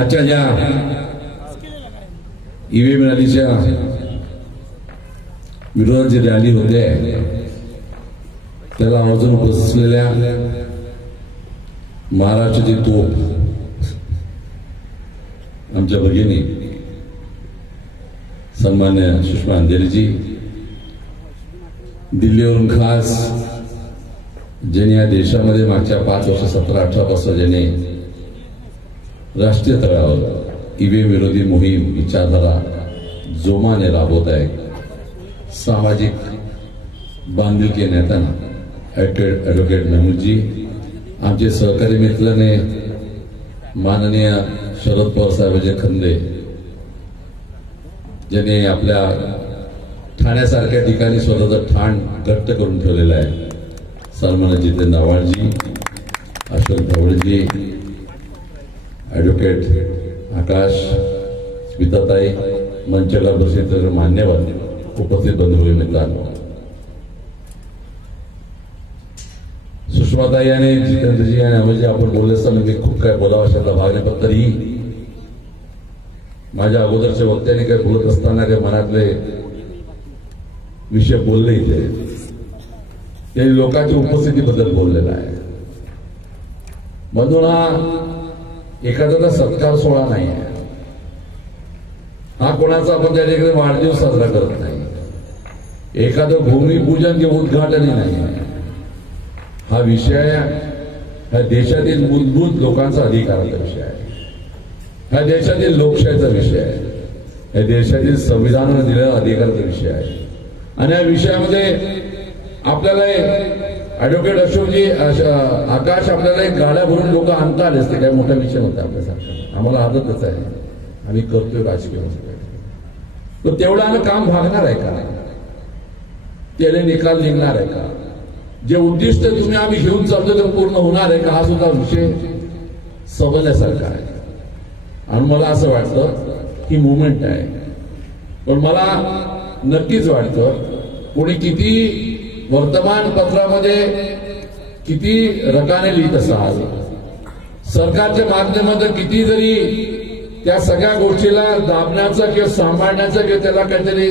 आजच्या ज्या ईव्हीएम रॅलीच्या विरोधात जी रॅली होते त्याला आवर्जून उपस्थित असलेल्या महाराष्ट्राची तोप आमच्या भगिनी सन्मान्य सुषमा अंधेरीजी, दिल्लीवरून खास ज्यांनी या देशामध्ये मागच्या 5 वर्ष 17-18 पासून ज्यांनी राष्ट्रीय तळावर ईव्हीएम विरोधी मोहीम विचारधारा जोमाने राबवत आहे, सामाजिक बांधिलकी नेत्यांना ॲडव्होकेट महमूदजी, आमचे सहकारी मित्रने माननीय शरद पवार साहेबांचे खंदे, ज्यांनी आपल्या ठाण्यासारख्या ठिकाणी स्वतःचं ठाण घट्ट करून ठेवलेलं आहे, सन्मान्य जितेंद्र आव्हाडजी, अशोक ढवळजी, ॲडव्होकेट आकाश, स्मिताताई, मंचाला बसलेले मान्यवर, उपस्थित बंधू मित्रांनो, सुषमाताई आणि जितेंद्रजी आणि आम्ही आपण बोलले असताना मी खूप काय बोलावं अशातला भाग नाही, पण तरीही माझ्या अगोदरच्या वक्त्याने काय बोलत असताना काही मनातले विषय बोलले इथे ते लोकांच्या उपस्थितीबद्दल बोललेला आहे. म्हणून हा एखाद्याचा सत्कार सोहळा नाही आहे, हा कोणाचा आपण त्या ठिकाणी वाढदिवस साजरा करत नाही, एखादं भूमिपूजन किंवा उद्घाटनही नाही आहे. हा विषय हा देशातील मूलभूत लोकांचा अधिकाराचा विषय आहे, हा देशातील लोकशाहीचा विषय आहे, या देशातील संविधानाने दिलेला अधिकाराचा विषय आहे. आणि या विषयामध्ये आपल्याला ॲडव्होकेट अशोकजी आकाश आपल्याला एक गाड्या भरून लोक आणता आले असते, काही मोठा विषय नव्हता आपल्यासारखा, आम्हाला आदतच आहे, आम्ही करतोय राजकीय, पण तेवढं आम्ही काम भागणार आहे का, त्याला निकाल निघणार आहे का, जे उद्दिष्ट तुम्ही आम्ही घेऊन चालतो ते पूर्ण होणार आहे का, हा सुद्धा विषय समजण्यासारखा आहे. आणि मला असं वाटतं ही मुवमेंट आहे, पण मला नक्कीच वाटतं कोणी किती वर्तमानपत्रामध्ये किती रकाने लिहित असाल, सरकारच्या माध्यमातून किती जरी त्या सगळ्या गोष्टीला दाबण्याचा किंवा सांभाळण्याचा किंवा त्याला काहीतरी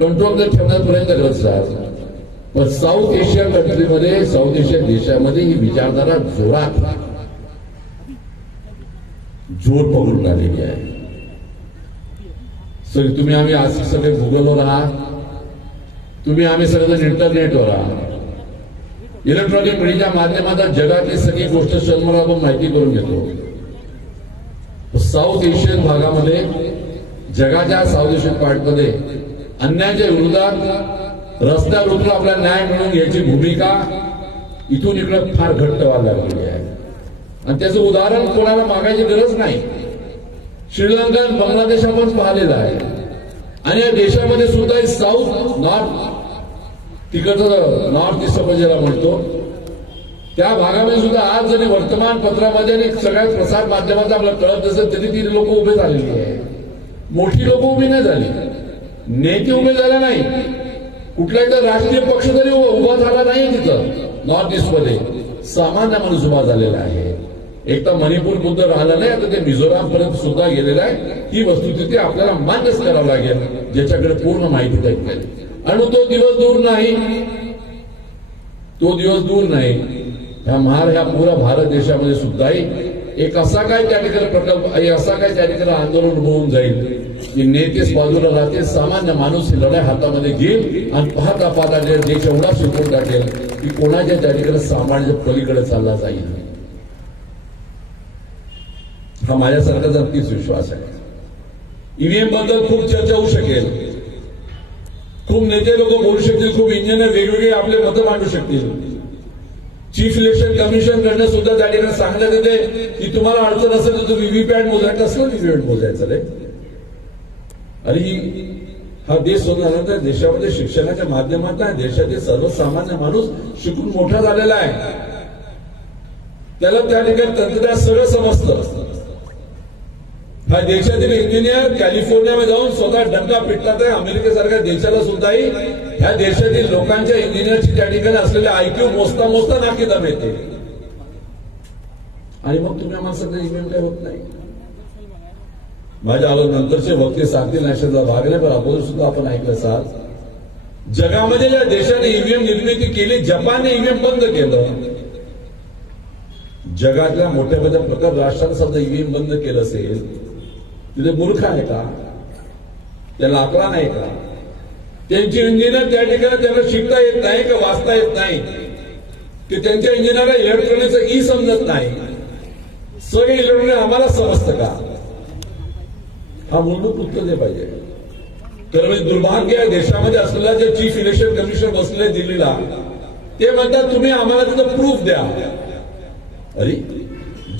कंट्रोल ठेवण्याचा प्रयत्न करत असाल, पण साऊथ एशिया कंट्रीमध्ये, साऊथ एशिया देशामध्ये ही विचारधारा जोरात जोर पकडून आलेली आहे. सगळे तुम्ही आम्ही आज सगळे गुगलवर आहात, तुम्ही आम्ही सगळेजण इंटरनेटवर आहात, इलेक्ट्रॉनिक मीडियाच्या माध्यमातून जगातली सगळी गोष्ट शोधून आपण माहिती करून घेतो. साऊथ एशियन भागामध्ये, जगाच्या साऊथ एशियन पार्टमध्ये अन्यायाच्या विरोधात रस्त्यावर उतरून आपल्याला न्याय मिळवून घ्यायची भूमिका इथून इकडे फार घट्ट व्हायला लागलेली आहे. आणि त्याचं उदाहरण कोणाला मागायची गरज नाही. श्रीलंका, बांगलादेश आपण पाहिलेला आहे, आणि या देशामध्ये सुद्धा साऊथ नॉर्थ, तिकडचं नॉर्थ ईस्ट आपण ज्याला म्हणतो, त्या भागामध्ये सुद्धा आज जरी वर्तमानपत्रामध्ये आणि सगळ्या प्रसार माध्यमात आपल्याला कळत नसेल तरी ती लोक उभे झालेली आहे. मोठी लोक उभी नाही झाली, नेते उभे झाले नाही, कुठलाही तर राष्ट्रीय पक्ष तरी उभा झाला नाही तिथं. नॉर्थ ईस्ट मध्ये सामान्य माणूस उभा झालेला आहे. एक तर मणिपूर मुद्दा राहिला नाही, आता ते मिझोराम पर्यंत सुद्धा गेलेला आहे. ही वस्तुस्थिती आपल्याला मान्यच करावं लागेल, ज्याच्याकडे पूर्ण माहिती देईल. आणि तो दिवस दूर नाही, तो दिवस दूर नाही. ह्या पुरा भारत देशामध्ये सुद्धाही एक असा काय त्या ठिकाणी प्रकल्प, असा काय त्या ठिकाणी आंदोलन होऊन जाईल की नेतेच बाजूला राहतील, सामान्य माणूस ही लढाई हातामध्ये घेईल आणि पाहता पाहता देश एवढा शिकवून टाकेल की कोणाच्या त्या ठिकाणी सामान्य पलीकडे चालला जाईल. हा माझ्यासारखाच नक्कीच विश्वास आहे. ईव्हीएम बद्दल खूप चर्चा होऊ शकेल, खूप नेते लोक बोलू शकतील, खूप इंजिनियर वेगवेगळे आपले मतं मांडू शकतील. चीफ इलेक्शन कमिशन कडनं सुद्धा त्या ठिकाणी सांगण्यात येते की तुम्हाला अडचण असेल तर तुम्ही व्हीव्हीपॅट मोजा. कसलं व्हीव्हीपॅट मोजायचं रे? आणि हा देश सोडल्यानंतर देशामध्ये शिक्षणाच्या माध्यमातून देशातील सर्वसामान्य माणूस शिकून मोठा झालेला आहे, त्याला त्या ठिकाणी तंत्रज्ञान सगळं समजतं. हा देशातील इंजिनियर कॅलिफोर्नियामध्ये जाऊन स्वतः डंका पिटतात आहे. अमेरिकेसारख्या देशाला सुद्धाही ह्या देशातील लोकांच्या इंजिनियरची त्या ठिकाणी असलेले आयक्यू मोजता मोजता नाकी दम येते. आणि मग तुम्ही आम्हाला सगळं ईव्हीएम काय होत नाही. माझ्या नंतरचे वक्ते सांगतील नाशाचा भाग नाही, पण अगोदर सुद्धा आपण ऐकलं सार जगामध्ये ज्या देशाने ईव्हीएम निर्मिती केली, जपानने ईव्हीएम बंद केलं. जगातल्या मोठ्या मोठ्या प्रकार राष्ट्राने समजा ईव्हीएम बंद केलं असेल, तिथे मूर्ख आहे का? त्याला आकडा नाही का? त्यांची इंजिनियर त्या ठिकाणी त्यांना शिकता येत नाही का वाचता येत नाही, की त्यांच्या इंजिनियरला इलेक्ट्रॉनिकचं ई समजत नाही, सगळे इलेक्ट्रॉनिक आम्हाला समजतं का? हा मूलभूत उत्तर दे पाहिजे. तर म्हणजे दुर्भाग्य आहे देशामध्ये असलेला जे चीफ इलेक्शन कमिशनर बसले दिल्लीला, ते म्हणतात तुम्ही आम्हाला तिथं प्रूफ द्या. अरे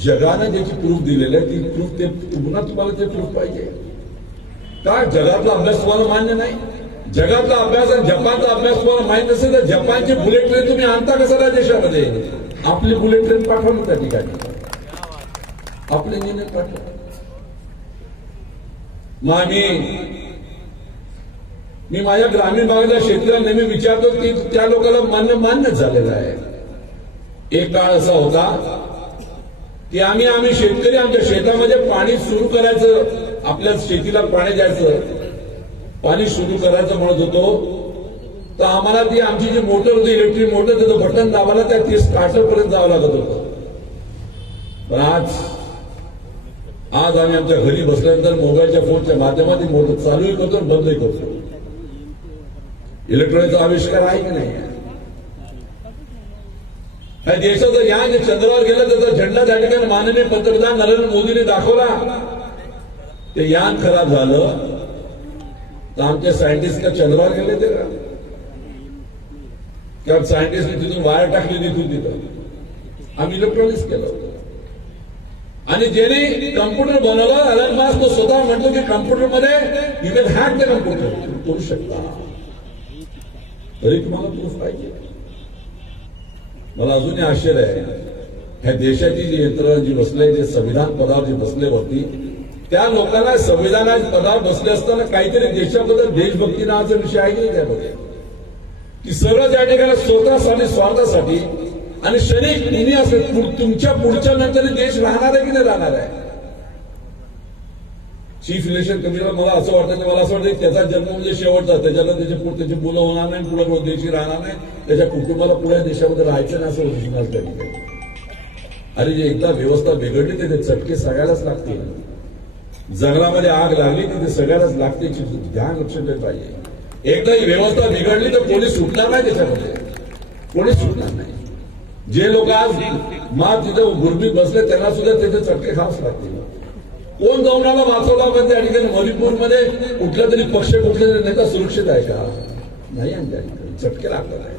जगानं ज्याची प्रूफ दिलेली आहे ती प्रूफ ते पुन्हा तुम्हाला ते प्रूफ पाहिजे का? जगातला अभ्यास तुम्हाला मान्य नाही? जगातला अभ्यास आणि जपानचा अभ्यास तुम्हाला माहित नसेल तर जपानची बुलेट ट्रेन तुम्ही आणता कसं त्या देशामध्ये? आपली बुलेट ट्रेन पाठवलं त्या ठिकाणी, आपले इंजिनियर पाठवलं. मग मी माझ्या ग्रामीण भागातल्या शेतकऱ्यांना नेहमी विचारतो की त्या लोकांना मान्य झालेलं आहे. एक काळ असा होता की आम्ही शेतकरी आमच्या शेतामध्ये पाणी सुरू करायचं, आपल्या शेतीला पाणी द्यायचं, पाणी सुरू करायचं म्हणत होतो, तर आम्हाला ती आमची जी मोटर होती इलेक्ट्रिक मोटर, त्याचं बटन दाबायला त्या 30 पर्यंत जावं लागत होतं. पण आज आम्ही आमच्या घरी बसल्यानंतर मोबाईलच्या फोनच्या माध्यमातून मोटर चालूही करतो आणि बंदही करतो. इलेक्ट्रॉनिकचा आविष्कार आहे की नाही? देशाचं यान चंद्रावर गेलं त्याचा झेंडा त्या ठिकाणी माननीय पंतप्रधान नरेंद्र मोदींनी दाखवला. ते यान खराब झालं तर आमचे सायंटिस्ट का चंद्रावर गेले ते का? सायंटिस्टने तिथून वायर टाकली तिथं आम्ही इलेक्ट्रॉनिक्स केलं. आणि ज्याने कम्प्युटर बनवला एलन मस्क, तो स्वतः म्हणतो की कम्प्युटरमध्ये you can hack the computer, तुम्ही करू शकता. तरी तुम्हाला प्रूफ पाहिजे. मला अजूनही आश्चर्य आहे ह्या देशाची जी यंत्रणा जी बसले, जे संविधान पदावर जे बसले वरती, त्या लोकांना संविधानाच्या पदावर बसले असताना काहीतरी देशाबद्दल देशभक्ती नावाचा विषय आहे की त्यामध्ये, की सगळं त्या ठिकाणी स्वतःसाठी स्वार्थासाठी आणि क्षणिक तुम्ही असेल तुमच्या पुढच्या नंतर देश राहणार आहे की नाही राहणार आहे. चीफ इलेक्शन कमिशनर मला असं वाटतं त्याचा जन्म म्हणजे शेवटचा, त्याच्याला त्याची मुलं होणार नाही, पुढे देशी राहणार नाही, त्याच्या कुटुंबाला पुढे देशामध्ये राहायचं नाही असं घोषणा केली. अरे जे एकदा व्यवस्था बिघडली तर ते चटके सगळ्यालाच लागतील. जंगलामध्ये आग लागली की ते सगळ्यालाच लागते, ध्यान लक्ष दिलं पाहिजे. एकदा ही व्यवस्था बिघडली तर कोणी सुटणार नाही, त्याच्यामध्ये कोणी सुटणार नाही. जे लोक आज तिथं गुरबीत बसले त्यांना सुद्धा त्याचे चटके खास लागतील. कोण जाऊन आला वाचवला पण त्या ठिकाणी मणिपूरमध्ये कुठला तरी पक्ष कुठल्या तरी नेता सुरक्षित आहे का? नाही. आणि त्या ठिकाणी चटके लागतात आहे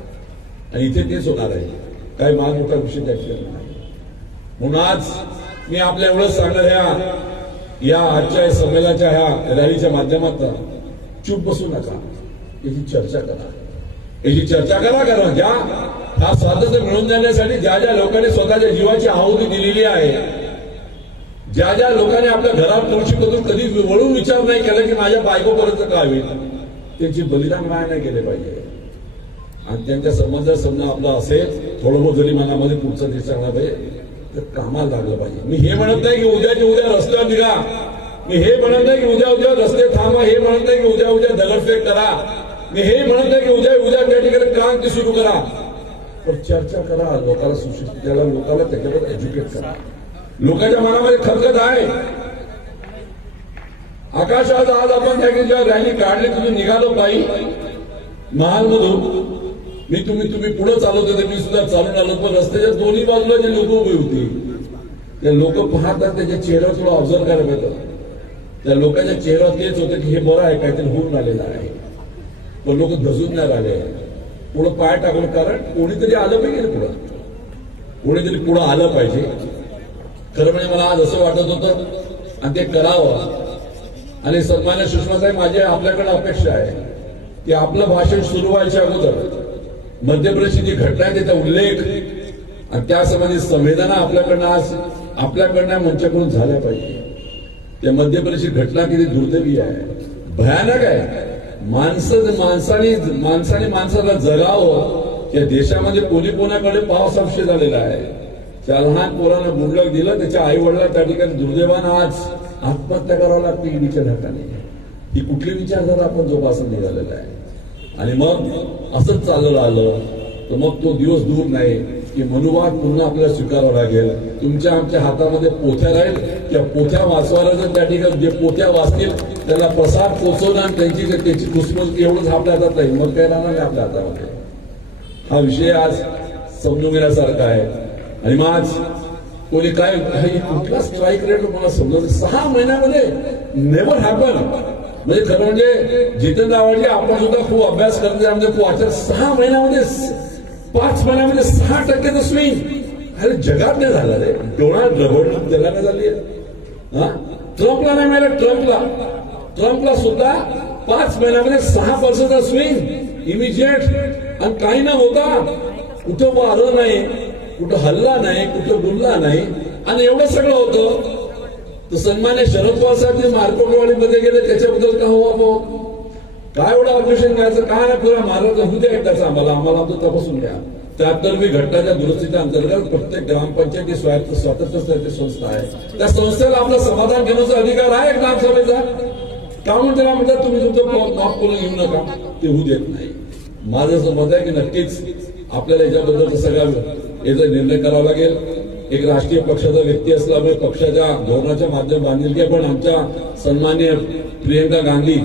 आणि इथे तेच होणार आहे. काही मोठा विषय त्या ठिकाणी नाही. म्हणून आज मी आपल्या एवढं सांगणार या आजच्या संमेलनाच्या ह्या रॅलीच्या माध्यमातून चूप बसू नका, याची चर्चा करा. याची चर्चा करा, कारण ज्या हा स्वातंत्र्य मिळवून देण्यासाठी ज्या ज्या लोकांनी स्वतःच्या जीवाची आहुती दिलेली आहे, ज्या ज्या लोकांनी आपल्या घरात तुळशी करून कधी वळून विचार नाही केला की माझ्या बायकोपर्यंत काय होईल, त्यांची बलिदान वाया नाही केले पाहिजे. आणि त्यांच्या समजा आपला असेल थोडं बहुत जरी मनामध्ये पुढचा दिवस चांगला पाहिजे तर कामाला लागलं पाहिजे. मी हे म्हणत नाही की उद्याच्या उद्या रस्त्यावर निघा, मी हे म्हणत नाही की उद्या रस्ते थांबा, हे म्हणत नाही की उद्या दगडफेक करा, मी हे म्हणत नाही की उद्या त्या ठिकाणी क्रांती सुरू करा. पण चर्चा करा, लोकांना सुशिक्षित त्याला लोकांना त्याच्याबद्दल एज्युकेट करा. लोकांच्या मनामध्ये खतखत आहे. आकाशात आज आपण जेव्हा रॅली काढली, तुम्ही निघालो पायी महालमधून, तुम्ही पुढे चालवत होते, मी सुद्धा चालून आलो, पण रस्त्याच्या दोन्ही बाजूला जे लोक उभी होती ते लोक पाहतात, त्याच्या चेहऱ्यावर थोडं ऑब्झर्व करायला मिळतं. त्या लोकांच्या चेहऱ्यावर तेच होतं की हे बरं आहे, काहीतरी होऊन आलेलं आहे. पण लोक धजून नाही राहिले, पुढं पाय टाकलं, कारण कोणीतरी आलं पाहिजे पुढं, कोणीतरी पुढं आलं पाहिजे. खरं म्हणजे मला आज असं वाटत होतं आणि ते करावं. आणि सन्मान्य सुषमासाहेब, माझी आपल्याकडे अपेक्षा आहे की आपलं भाषण सुरू व्हायच्या अगोदर मध्य प्रदेशची जी घटना आहे त्याचा उल्लेख आणि त्यासंबंधी संवेदना आपल्याकडनं मंचाकडून झाल्या पाहिजे. त्या मध्य प्रदेशची घटना किती दुर्दैवी आहे, भयानक आहे. माणसाने माणसाला जगावं. या देशामध्ये कोणाकडे पाव संशय झालेला आहे. त्या लहान पोरानं गुंडलक दिलं, त्याच्या आई वडिला त्या ठिकाणी दुर्दैवानं आज आत्महत्या करावं लागते ईडीच्या ढाकाने. ही कुठली विचारधारा आपण जोपासून निघालेला आहे. आणि मग असंच चाललं आलं तर मग तो दिवस दूर नाही की मनुवाद पुन्हा आपल्याला स्वीकारावं लागेल. तुमच्या आमच्या हातामध्ये पोथ्या राहील, त्या पोथ्या वाचवायला जर त्या ठिकाणी जे पोथ्या वाचतील त्याला प्रसाद पोचवणं आणि त्याची कुसमुस एवढंच आपल्या हातात राहील, मग काय राहणार नाही आपल्या हातामध्ये. हा विषय आज समजून घेण्यासारखा आहे. आणि मग आज कोणी काय कुठला स्ट्राईक रेट मला समजत 6 महिन्यामध्ये नेव्हर हॅपन. म्हणजे खरं म्हणजे जितेंद्र आव्हाडचे आपण सुद्धा खूप अभ्यास करते, म्हणजे खूप आचार 6 महिन्यामध्ये 5 महिन्यामध्ये 6% स्विंग. अरे जगात नाही झालं रे. डोनाल्ड ट्रम्प त्याला नाही झाली. ट्रम्पला नाही मिळालं. ट्रम्पला सुद्धा 5 महिन्यामध्ये 6% स्विंग इमिजिएट. आणि काही न होता कुठं वारं नाही, कुठं हल्ला नाही, कुठं गुल्ला नाही, आणि एवढं सगळं होतं. तर सन्मान्य शरद पवार साहेब मार्कोटवाडीमध्ये गेले, त्याच्याबद्दल का हो काय एवढं ऑपरेशन करायचं काय नाही. पुरा महाराज होऊ द्या एकदाच आम्हाला आमचं तपासून घ्या. 73वी घटनाच्या दुरुस्तीच्या अंतर्गत प्रत्येक ग्रामपंचायती स्वातंत्र्य संस्था आहे. त्या संस्थेला आपलं समाधान घेण्याचा अधिकार आहे ग्रामसभेचा. का म्हणून त्याला म्हणतात तुम्ही तुमचं माफ करून घेऊ नका, ते होऊ देत नाही. माझं असं मत आहे की नक्कीच आपल्याला याच्याबद्दल सगळा याचा निर्णय करावा लागेल. एक राष्ट्रीय पक्षाचा व्यक्ती असल्यामुळे पक्षाच्या धोरणाच्या माध्यम बांधिलकी. पण आमच्या सन्मान्य प्रियंका गांधी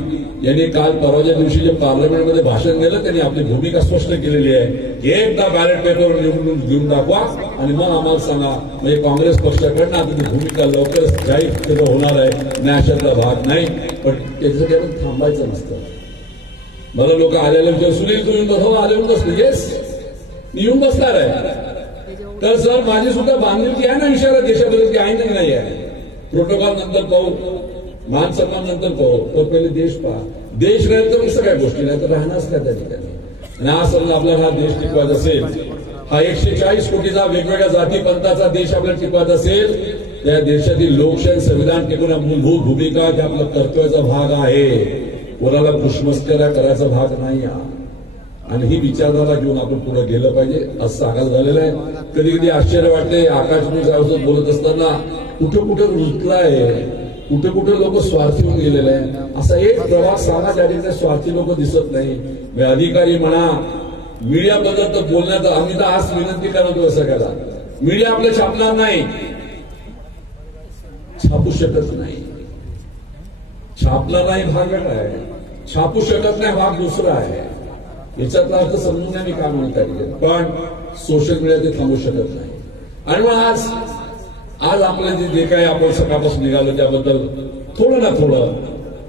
यांनी काल परवाच्या दिवशी जे पार्लमेंटमध्ये भाषण दिलं त्यांनी आपली भूमिका स्पष्ट केलेली आहे. एकदा बॅलेट पेपर निवडून घेऊन दाखवा आणि मग आम्हाला सांगा. म्हणजे काँग्रेस पक्षाकडनं आता ती भूमिका लवकरच जाहीर तिथं होणार आहे. न्यायाशातला भाग नाही, पण त्याचं केवळ थांबायचं नसतं. मला लोक आलेले विचार सुनील तुम्ही बसव आले बसले. येस मी येऊन बसणार आहे. तर सर माझी सुद्धा बांधिलकी आहे ना विषयाला देशाबद्दल आहे नाही आहे. प्रोटोकॉल नंतर पाहू, मान सन्मान नंतर पाहू, पण पहिले देश पहा. देश राहील तर सगळ्या गोष्टी नाही तर राहणारच त्या ठिकाणी. आणि हा समजा आपल्याला हा देश टिकवायचा असेल, हा 140 कोटीचा वेगवेगळ्या जाती पंथाचा देश आपल्याला टिकवायचा असेल, त्या देशातील लोकशाही संविधान टिकवण्या मूलभूत भूमिका त्या आपला कर्तव्याचा भाग आहे. कोणाला पुष्मस्कऱ्या करायचा भाग नाही. आणि ही विचारधारा घेऊन आपण पुढे गेलं पाहिजे असं सांगायला झालेलं आहे. कधी कधी आश्चर्य वाटते आकाश न्यूज बोलत असताना कुठं कुठं रुजलाय, कुठे कुठे लोक स्वार्थी होऊन गेलेले आहे. असा एक प्रवास सांगा ज्या ठिकाणी स्वार्थी लोक दिसत नाही. अधिकारी म्हणा, मीडियाबद्दल तर बोलण्यात आम्ही तर आज विनंती करतो सगळ्याला, मीडिया आपलं छापणार नाही, छापू शकत नाही. छापला नाही भाग वेगळा आहे, छापू शकत नाही भाग दुसरा आहे. याच्यातला अर्थ समजून घ्या मी काय म्हणतात. पण सोशल मीडिया ते थांबू शकत नाही. आणि मग आज आपलं जे काही आपण सकाळपासून निघालो त्याबद्दल थोडं ना थोडं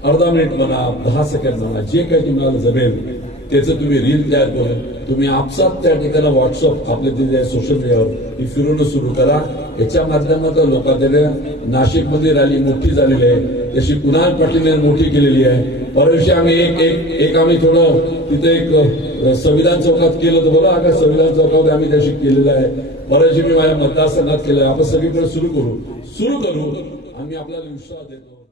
अर्धा मिनिट म्हणा, 10 सेकंड म्हणा, जे काही तुम्हाला जमेल त्याचं तुम्ही रील तयार करून तुम्ही आपसात त्या ठिकाणी व्हॉट्सअप आपले जे सोशल मीडियावर ती फिरवणं सुरू करा. याच्या माध्यमातून लोकांना नाशिकमध्ये रॅली मोठी झालेली आहे, तशी कुणाल पाटील मोठी केलेली आहे. परवाशी आम्ही एक आम्ही थोडं तिथे एक संविधान चौकात केलं होतं. बघा आता संविधान चौकात आम्ही त्याशी केलेलं आहे. परवाशी मी माझ्या मतदारसंघात केलं. आपण सगळीकडे सुरू करू. आम्ही आपल्याला विश्वास देतो.